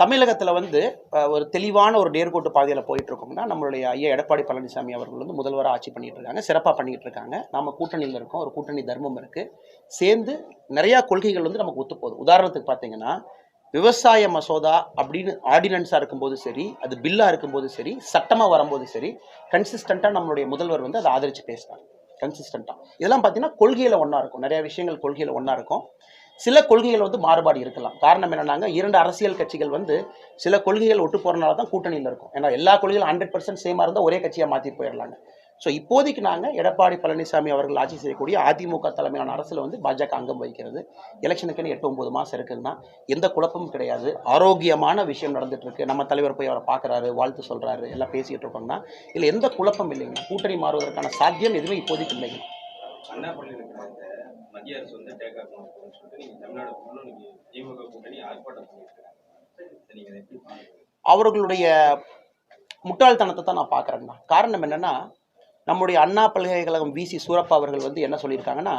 தமிழகத்தில் வந்து ஒரு தெளிவான ஒரு நேர்கோட்டு பாதையில் போயிட்டு இருக்கோம்னா, நம்மளுடைய ஐயா எடப்பாடி பழனிசாமி அவர்கள் வந்து முதல்வராக ஆட்சி பண்ணிட்டு இருக்காங்க, சிறப்பாக பண்ணிட்டு இருக்காங்க. நம்ம கூட்டணியில் இருக்கோம், ஒரு கூட்டணி தர்மம் இருக்கு. சேர்ந்து நிறையா கொள்கைகள் வந்து நமக்கு ஒத்துப்போகுது. உதாரணத்துக்கு பார்த்தீங்கன்னா, விவசாய மசோதா அப்படின்னு ஆர்டினன்ஸாக இருக்கும்போது சரி, அது பில்லாக இருக்கும்போது சரி, சட்டமாக வரும்போது சரி, கன்சிஸ்டண்ட்டாக நம்மளுடைய முதல்வர் வந்து அதை ஆதரித்து பேசுகிறாங்க. கன்சிஸ்டண்ட்டாக இதெல்லாம் பார்த்தீங்கன்னா கொள்கையில் ஒன்றா இருக்கும். நிறைய விஷயங்கள் கொள்கையில் ஒன்றா இருக்கும். சில கொள்கைகள் வந்து மாறுபாடு இருக்கலாம். காரணம் என்னன்னாங்க, 2 அரசியல் கட்சிகள் வந்து சில கொள்கைகள் ஒட்டு போறனால தான் கூட்டணியில் இருக்கும். ஏன்னா எல்லா கொள்கைகளும் 100% சேமா இருந்தால் ஒரே கட்சியாக மாற்றி போயிடலாங்க. ஸோ இப்போதைக்கு நாங்கள் எடப்பாடி பழனிசாமி அவர்கள் ஆட்சி செய்யக்கூடிய அதிமுக தலைமையிலான அரசில் வந்து பாஜக அங்கம் வகிக்கிறது. எலெக்ஷனுக்குன்னு 8-9 மாதம் இருக்குதுன்னா எந்த குழப்பமும் கிடையாது. ஆரோக்கியமான விஷயம் நடந்துட்டு இருக்கு. நம்ம தலைவர் போய் அவரை பார்க்குறாரு, வாழ்த்து சொல்கிறாரு, எல்லாம் பேசிகிட்டு இருக்கோம்னா இல்லை எந்த குழப்பம் இல்லைங்க. கூட்டணி மாறுவதற்கான சாத்தியம் எதுவுமே இப்போதைக்கு இல்லைங்க. மத்திய அரசு வந்து டேக் ஆஃப் பண்ணணும்னு சொல்லிட்டு நீங்க தமிழ்நாடு ஃபுல்லும் நீங்க திமுக கூட்டணி ஆர்ப்பாட்டம் பண்ணிட்டு இருக்காங்க. நீங்க எப்படி பாக்குறீங்க? அவர்களுடைய முட்டாள்தனத்தை தான் நான் பார்க்குறேன்னா. காரணம் என்னன்னா, நம்முடைய அண்ணா பல்கலைக்கழகம் விசி சூரப்பா அவர்கள் வந்து என்ன சொல்லியிருக்காங்கன்னா